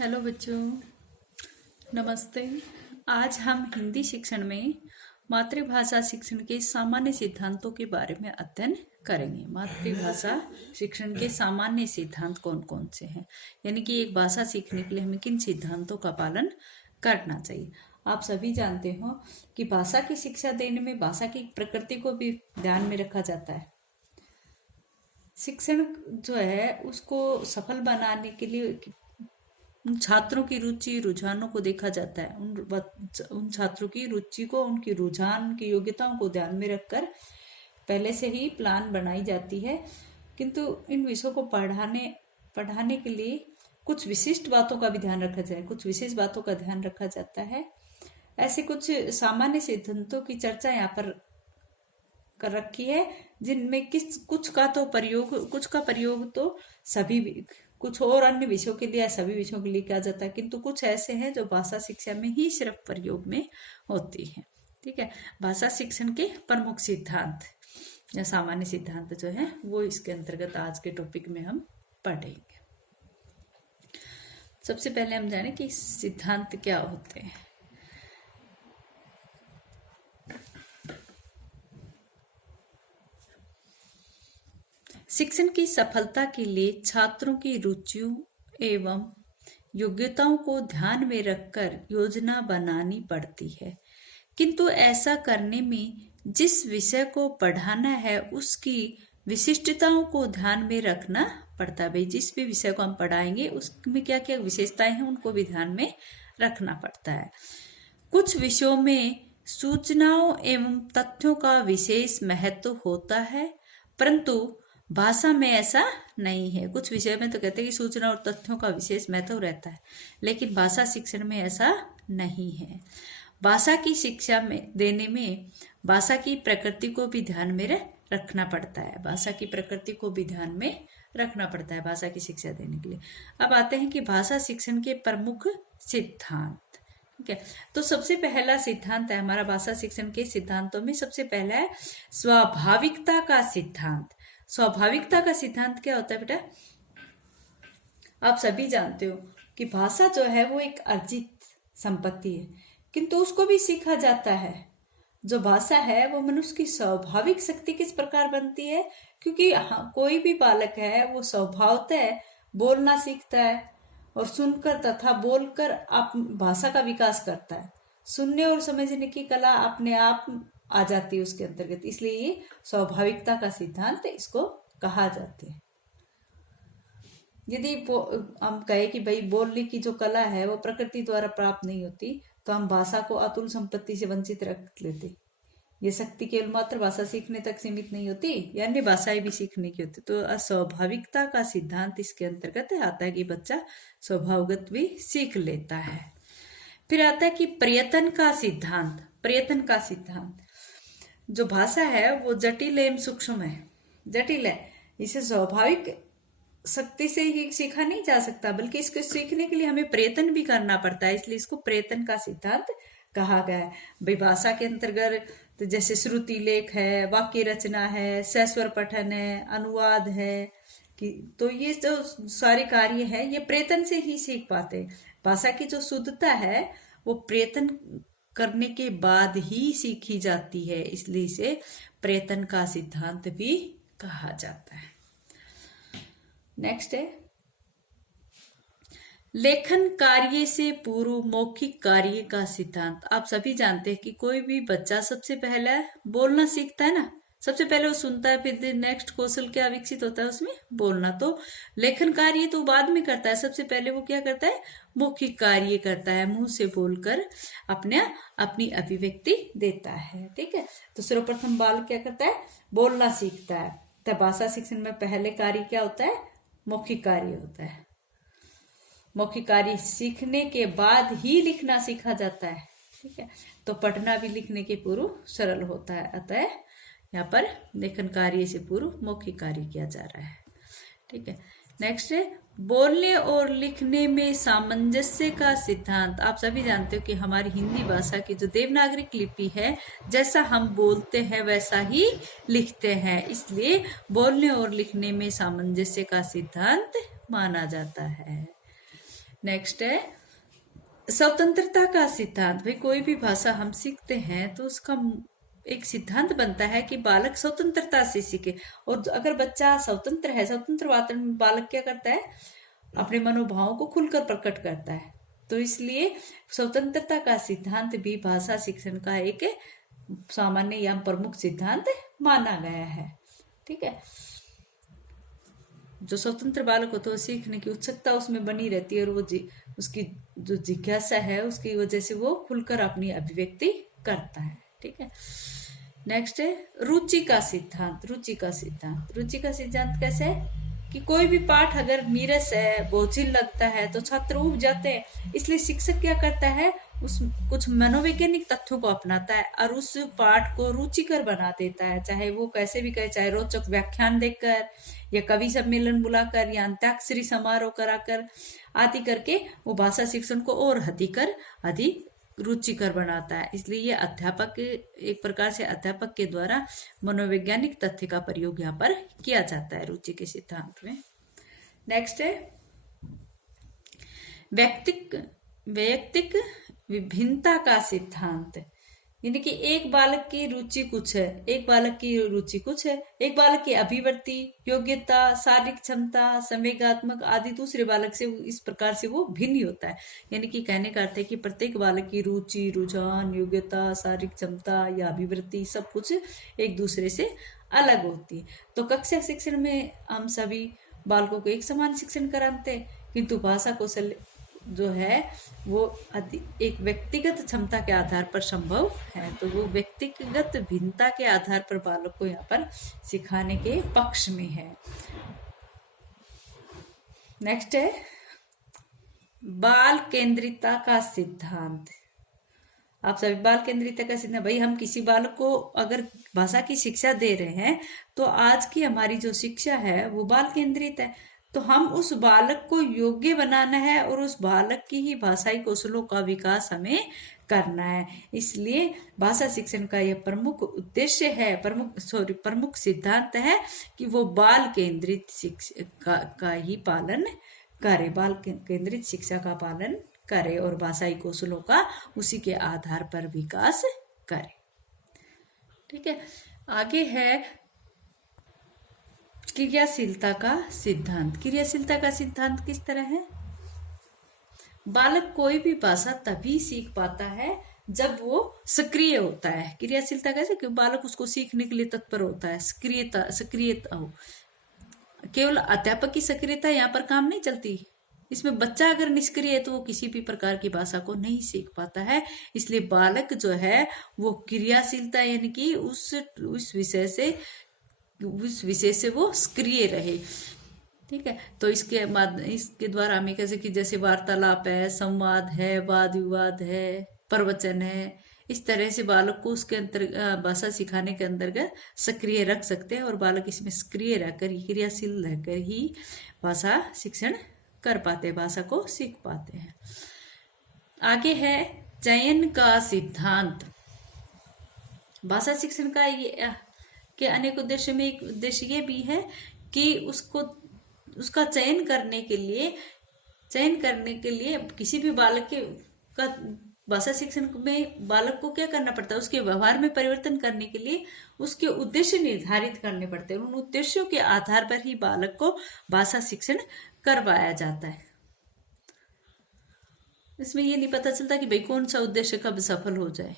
Hello बच्चों, नमस्ते। आज हम हिंदी शिक्षण में मातृभाषा शिक्षण के सामान्य सिद्धांतों के बारे में अध्ययन करेंगे। मातृभाषा शिक्षण के सामान्य सिद्धांत कौन कौन से हैं, यानी कि एक भाषा सीखने के लिए हमें किन सिद्धांतों का पालन करना चाहिए। आप सभी जानते हो कि भाषा की शिक्षा देने में भाषा की प्रकृति को भी ध्यान में रखा जाता है। शिक्षण जो है उसको सफल बनाने के लिए उन छात्रों की रुचि रुझानों को देखा जाता है। उन छात्रों की रुचि को, उनकी रुझान, उनकी योग्यताओं को ध्यान में रखकर पहले से ही प्लान बनाई जाती है। किंतु इन विषयों को पढ़ाने के लिए कुछ विशिष्ट बातों का भी ध्यान रखा जाए, कुछ विशेष बातों का ध्यान रखा जाता है। ऐसे कुछ सामान्य सिद्धांतों की चर्चा यहाँ पर कर रखी है, जिनमें कुछ का प्रयोग तो सभी, कुछ और अन्य विषयों के लिए, सभी विषयों के लिए किया जाता है, किंतु कुछ ऐसे हैं जो भाषा शिक्षा में ही सिर्फ प्रयोग में होती है। ठीक है, भाषा शिक्षण के प्रमुख सिद्धांत या सामान्य सिद्धांत जो है वो इसके अंतर्गत आज के टॉपिक में हम पढ़ेंगे। सबसे पहले हम जाने कि सिद्धांत क्या होते हैं। शिक्षण की सफलता के लिए छात्रों की रुचियों एवं योग्यताओं को ध्यान में रखकर योजना बनानी पड़ती है, किंतु ऐसा करने में जिस विषय को पढ़ाना है उसकी विशिष्टताओं को ध्यान में रखना पड़ता है। भाई, जिस भी विषय को हम पढ़ाएंगे उसमें क्या क्या विशेषताएं हैं उनको भी ध्यान में रखना पड़ता है। कुछ विषयों में सूचनाओं एवं तथ्यों का विशेष महत्व होता है, परंतु भाषा में ऐसा नहीं है। कुछ विषय में तो कहते हैं कि सूचना और तथ्यों का विशेष महत्व रहता है, लेकिन भाषा शिक्षण में ऐसा नहीं है। भाषा की शिक्षा में देने में भाषा की प्रकृति को भी ध्यान में रखना पड़ता है। भाषा की प्रकृति को भी ध्यान में रखना पड़ता है भाषा की शिक्षा देने के लिए। अब आते हैं कि भाषा शिक्षण के प्रमुख सिद्धांत। ठीक है, तो सबसे पहला सिद्धांत है हमारा भाषा शिक्षण के सिद्धांतों में, सबसे पहला है स्वाभाविकता का सिद्धांत। स्वाभाविकता का सिद्धांत क्या होता है बेटा? आप सभी जानते हो कि भाषा जो है वो एक अर्जित संपत्ति है, किंतु उसको भी सीखा जाता है। जो भाषा है वो मनुष्य की स्वाभाविक शक्ति किस प्रकार बनती है, क्योंकि कोई भी बालक है वो स्वभावतः बोलना सीखता है और सुनकर तथा बोलकर आप भाषा का विकास करता है। सुनने और समझने की कला अपने आप आ जाती है उसके अंतर्गत, इसलिए ये स्वाभाविकता का सिद्धांत इसको कहा जाता है। यदि हम कहे कि भाई बोलने की जो कला है वो प्रकृति द्वारा प्राप्त नहीं होती, तो हम भाषा को अतुल संपत्ति से वंचित रख लेते। ये शक्ति केवल मात्र भाषा सीखने तक सीमित नहीं होती, या अन्य भाषाएं भी सीखने की होती। तो स्वाभाविकता का सिद्धांत इसके अंतर्गत आता है कि बच्चा स्वभावगत भी सीख लेता है। फिर आता है कि प्रयत्न का सिद्धांत। प्रयत्न का सिद्धांत, जो भाषा है वो जटिल एवं सूक्ष्म है, जटिल है, इसे स्वाभाविक शक्ति से ही सीखा नहीं जा सकता, बल्कि इसको सीखने के लिए हमें प्रयत्न भी करना पड़ता है, इसलिए इसको प्रयत्न का सिद्धांत कहा गया है। भाई, भाषा के अंतर्गत तो जैसे श्रुति लेख है, वाक्य रचना है, सस्वर पठन है, अनुवाद है, कि तो ये जो सारे कार्य है ये प्रयत्न से ही सीख पाते हैं। भाषा की जो शुद्धता है वो प्रयत्न करने के बाद ही सीखी जाती है, इसलिए इसे प्रयत्न का सिद्धांत भी कहा जाता है। नेक्स्ट है लेखन कार्य से पूर्व मौखिक कार्य का सिद्धांत। आप सभी जानते हैं कि कोई भी बच्चा सबसे पहले बोलना सीखता है ना, सबसे पहले वो सुनता है, फिर नेक्स्ट कौशल क्या विकसित होता है उसमें बोलना। तो लेखन कार्य तो बाद में करता है, सबसे पहले वो क्या करता है, मौखिक कार्य करता है, मुंह से बोलकर अपनी अभिव्यक्ति देता है। ठीक है, तो सर्वप्रथम बालक क्या करता है, बोलना सीखता है। तो भाषा शिक्षण में पहले कार्य क्या होता है, मौखिक कार्य होता है। मौखिक कार्य सीखने के बाद ही लिखना सीखा जाता है। ठीक है, तो पढ़ना भी लिखने के पूर्व सरल होता है, अतः यहाँ पर लेखन कार्य से पूर्व मौखिक कार्य किया जा रहा है। ठीक है, नेक्स्ट है बोलने और लिखने में सामंजस्य का सिद्धांत। आप सभी जानते हो कि हमारी हिंदी भाषा की जो देवनागरी लिपि है, जैसा हम बोलते हैं वैसा ही लिखते हैं, इसलिए बोलने और लिखने में सामंजस्य का सिद्धांत माना जाता है। नेक्स्ट है स्वतंत्रता का सिद्धांत। भाई कोई भी भाषा हम सीखते हैं तो उसका एक सिद्धांत बनता है कि बालक स्वतंत्रता से सीखे। और अगर बच्चा स्वतंत्र है, स्वतंत्र वातावरण में बालक क्या करता है, अपने मनोभावों को खुलकर प्रकट करता है। तो इसलिए स्वतंत्रता का सिद्धांत भी भाषा शिक्षण का एक सामान्य या प्रमुख सिद्धांत माना गया है। ठीक है, जो स्वतंत्र बालक होता है सीखने की उत्सुकता उसमें बनी रहती है और वो उसकी जो जिज्ञासा है उसकी वजह से वो खुलकर अपनी अभिव्यक्ति करता है। ठीक है, नेक्स्ट है रुचि का सिद्धांत। रुचि का सिद्धांत, रुचि का सिद्धांत कैसे है कि कोई भी पाठ अगर नीरस है, बोझिल लगता है तो छात्र ऊब जाते हैं। इसलिए शिक्षक क्या करता है, उस कुछ मनोवैज्ञानिक तथ्यों को अपनाता है और उस पाठ को रुचिकर बना देता है। चाहे वो कैसे भी कहे, चाहे रोचक व्याख्यान देकर या कवि सम्मेलन बुलाकर या अंत्याक्षरी समारोह कराकर आदि करके वो भाषा शिक्षण को और अधिक रुचिकर बनाता है। इसलिए ये अध्यापक, एक प्रकार से अध्यापक के द्वारा मनोवैज्ञानिक तथ्य का प्रयोग यहाँ पर किया जाता है रुचि के सिद्धांत में। नेक्स्ट है वैयक्तिक विभिन्नता का सिद्धांत। यानी कि एक बालक की रुचि कुछ है, एक बालक की रुचि कुछ है, एक बालक की अभिवृत्ति, योग्यता, शारीरिक क्षमता, संवेगात्मक आदि दूसरे बालक से इस प्रकार से वो भिन्न होता है। यानी कि कहने का अर्थ है कि प्रत्येक बालक की रुचि, रुझान, योग्यता, शारीरिक क्षमता या अभिवृत्ति सब कुछ एक दूसरे से अलग होती है। तो कक्षा शिक्षण में हम सभी बालकों को एक समान शिक्षण कराते हैं, किंतु भाषा कौशल जो है वो एक व्यक्तिगत क्षमता के आधार पर संभव है। तो वो व्यक्तिगत भिन्नता के आधार पर बालक को यहाँ पर सिखाने के पक्ष में है। नेक्स्ट है बाल केंद्रितता का सिद्धांत। आप सभी बाल केंद्रितता का सिद्धांत, भाई हम किसी बालक को अगर भाषा की शिक्षा दे रहे हैं तो आज की हमारी जो शिक्षा है वो बाल केंद्रित है। तो हम उस बालक को योग्य बनाना है और उस बालक की ही भाषाई कौशलों का विकास हमें करना है। इसलिए भाषा शिक्षण का यह प्रमुख उद्देश्य है, प्रमुख सिद्धांत है कि वो बाल केंद्रित शिक्षा का ही पालन करे, बाल केंद्रित शिक्षा का पालन करे और भाषाई कौशलों का उसी के आधार पर विकास करे। ठीक है, आगे है क्रियाशीलता का सिद्धांत। क्रियाशीलता का सिद्धांत किस तरह है, बालक कोई भी भाषा तभी सीख पाता है जब वो सक्रिय होता है। क्रियाशीलता कैसे, कि बालक उसको सीखने के लिए तत्पर होता है, सक्रियता हो। केवल अध्यापक की सक्रियता यहाँ पर काम नहीं चलती, इसमें बच्चा अगर निष्क्रिय है तो वो किसी भी प्रकार की भाषा को नहीं सीख पाता है। इसलिए बालक जो है वो क्रियाशीलता यानी कि उस विषय से वो सक्रिय रहे। ठीक है, तो इसके द्वारा हमें कैसे कि जैसे वार्तालाप है, संवाद है, वाद विवाद है, प्रवचन है, इस तरह से बालक को उसके अंतर्गत भाषा सिखाने के अंतर्गत सक्रिय रख सकते हैं और बालक इसमें सक्रिय रहकर, क्रियाशील रहकर ही भाषा शिक्षण कर पाते हैं, भाषा को सीख पाते हैं। आगे है चयन का सिद्धांत। भाषा शिक्षण का ये के अनेक उद्देश्य में एक उद्देश्य ये भी है कि उसका चयन करने के लिए किसी भी बालक का भाषा शिक्षण में बालक को क्या करना पड़ता है, उसके व्यवहार में परिवर्तन करने के लिए उसके उद्देश्य निर्धारित करने पड़ते हैं। उन उद्देश्यों के आधार पर ही बालक को भाषा शिक्षण करवाया जाता है। इसमें ये नहीं पता चलता कि भाई कौन सा उद्देश्य कब सफल हो जाए,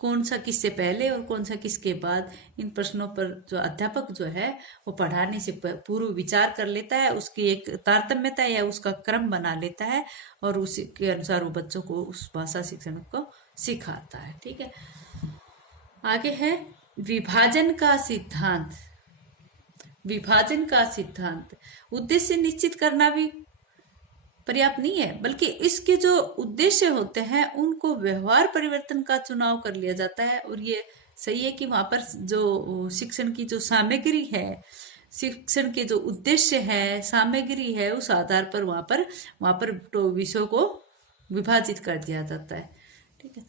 कौन सा किससे पहले और कौन सा किसके बाद। इन प्रश्नों पर जो अध्यापक जो है वो पढ़ाने से पूर्व विचार कर लेता है, उसकी एक तारतम्यता या उसका क्रम बना लेता है और उसी के अनुसार वो बच्चों को उस भाषा शिक्षण को सिखाता है। ठीक है, आगे है विभाजन का सिद्धांत। विभाजन का सिद्धांत, उद्देश्य निश्चित करना भी पर्याप्त नहीं है, बल्कि इसके जो उद्देश्य होते हैं उनको व्यवहार परिवर्तन का चुनाव कर लिया जाता है। और ये सही है कि वहां पर जो शिक्षण की जो सामग्री है, शिक्षण के जो उद्देश्य है, सामग्री है, उस आधार पर वहां पर तो विषयों को विभाजित कर दिया जाता है। ठीक है,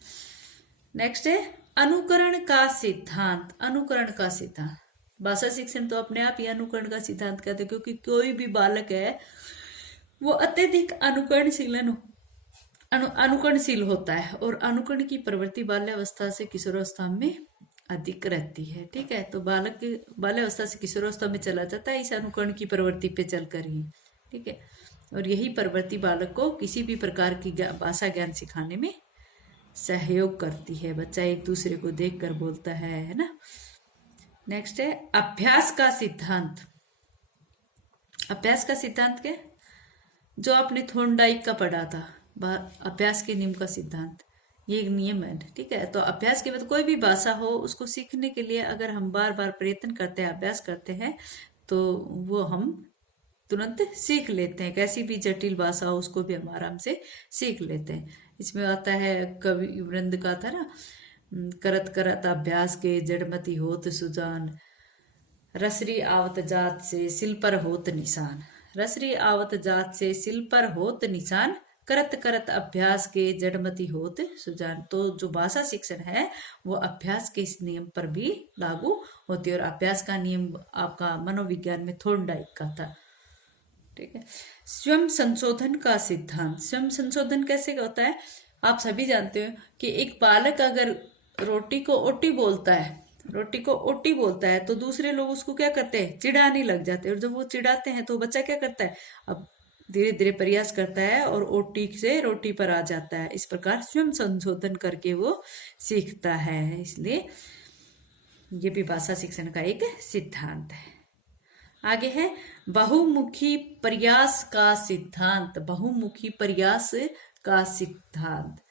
नेक्स्ट है अनुकरण का सिद्धांत। अनुकरण का सिद्धांत, भाषा शिक्षण तो अपने आप ही अनुकरण का सिद्धांत कहते हैं, क्योंकि कोई भी बालक है वो अत्यधिक अनुकरणशील होता है और अनुकरण की प्रवृत्ति बाल्यावस्था से किशोरावस्था में अधिक रहती है। ठीक है, तो बालक बाल्यावस्था से किशोरावस्था में चला जाता है इस अनुकरण की प्रवृत्ति पे चलकर ही। ठीक है, और यही प्रवृत्ति बालक को किसी भी प्रकार की भाषा ज्ञान सिखाने में सहयोग करती है। बच्चा एक दूसरे को देखकर बोलता है ना। नेक्स्ट है अभ्यास का सिद्धांत। अभ्यास का सिद्धांत क्या? जो आपने थॉर्नडाइक का पढ़ा था, अभ्यास के नियम का सिद्धांत, ये एक नियम है। ठीक है, तो अभ्यास के बाद कोई भी भाषा हो उसको सीखने के लिए अगर हम बार बार प्रयत्न करते हैं, अभ्यास करते हैं, तो वो हम तुरंत सीख लेते हैं। कैसी भी जटिल भाषा हो उसको भी हम आराम से सीख लेते हैं। इसमें आता है कवि वृंद का था ना, करत करत अभ्यास के जड़मती होत सुजान, रसरी आवत जात से सिल पर होत निशान। रसरी आवत जात से सिल पर होत निशान, करत करत अभ्यास के जड़मती होत सुजान। तो जो भाषा शिक्षण है वो अभ्यास के इस नियम पर भी लागू होती है। और अभ्यास का नियम आपका मनोविज्ञान में थॉर्नडाइक का था। ठीक है, स्वयं संशोधन का सिद्धांत। स्वयं संशोधन कैसे होता है? आप सभी जानते हो कि एक बालक अगर रोटी को ओटी बोलता है तो दूसरे लोग उसको क्या करते हैं? चिढ़ाने लग जाते हैं। और जब वो चिढ़ाते हैं तो बच्चा क्या करता है? अब धीरे धीरे प्रयास करता है और ओटी से रोटी पर आ जाता है। इस प्रकार स्वयं संशोधन करके वो सीखता है। इसलिए ये भी भाषा शिक्षण का एक सिद्धांत है। आगे है बहुमुखी प्रयास का सिद्धांत। बहुमुखी प्रयास का सिद्धांत।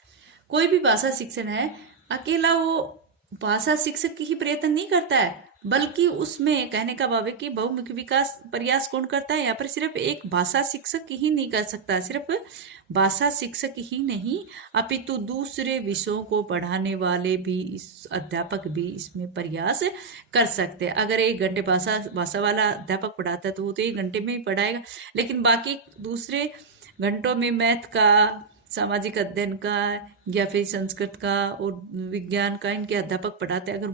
कोई भी भाषा शिक्षण है, अकेला वो भाषा शिक्षक ही प्रयत्न नहीं करता है, बल्कि उसमें कहने का भाव है कि बहुमुखी विकास प्रयास कौन करता है? यहाँ पर सिर्फ एक भाषा शिक्षक ही नहीं कर सकता, सिर्फ भाषा शिक्षक ही नहीं अपितु दूसरे विषयों को पढ़ाने वाले भी, इस अध्यापक भी इसमें प्रयास कर सकते हैं। अगर 1 घंटे भाषा वाला अध्यापक पढ़ाता है तो वो तो 1 घंटे में ही पढ़ाएगा, लेकिन बाकी दूसरे घंटों में मैथ का, सामाजिक अध्ययन का या फिर संस्कृत का और विज्ञान का इनके अध्यापक पढ़ाते हैं, अगर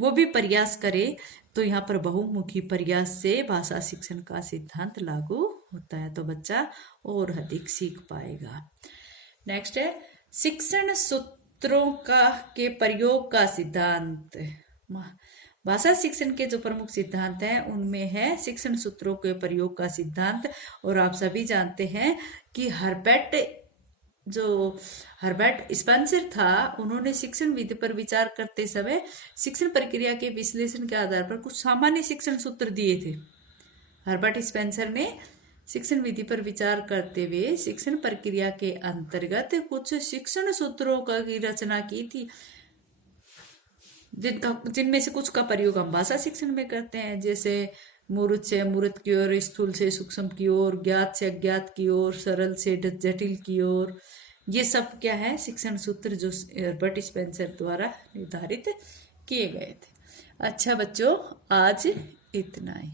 वो भी प्रयास करे तो यहाँ पर बहुमुखी प्रयास से भाषा शिक्षण का सिद्धांत लागू होता है, तो बच्चा और अधिक सीख पाएगा। नेक्स्ट है शिक्षण सूत्रों के प्रयोग का सिद्धांत। भाषा शिक्षण के जो प्रमुख सिद्धांत हैं उनमें है शिक्षण सूत्रों के प्रयोग का सिद्धांत। और आप सभी जानते हैं कि हर्बर्ट स्पेंसर था, उन्होंने शिक्षण विधि पर विचार करते समय शिक्षण प्रक्रिया के विश्लेषण के आधार पर कुछ सामान्य शिक्षण सूत्र दिए थे। हर्बर्ट स्पेंसर ने शिक्षण विधि पर विचार करते हुए शिक्षण प्रक्रिया के अंतर्गत कुछ शिक्षण सूत्रों की रचना की थी, जिनमें से कुछ का प्रयोग हम भाषा शिक्षण में करते हैं, जैसे मूर्त से अमूर्त की ओर, स्थूल से सूक्ष्म की ओर, ज्ञात से अज्ञात की ओर, सरल से जटिल की ओर। ये सब क्या है? शिक्षण सूत्र जो हर्बर्ट स्पेंसर द्वारा निर्धारित किए गए थे। अच्छा बच्चों, आज इतना ही।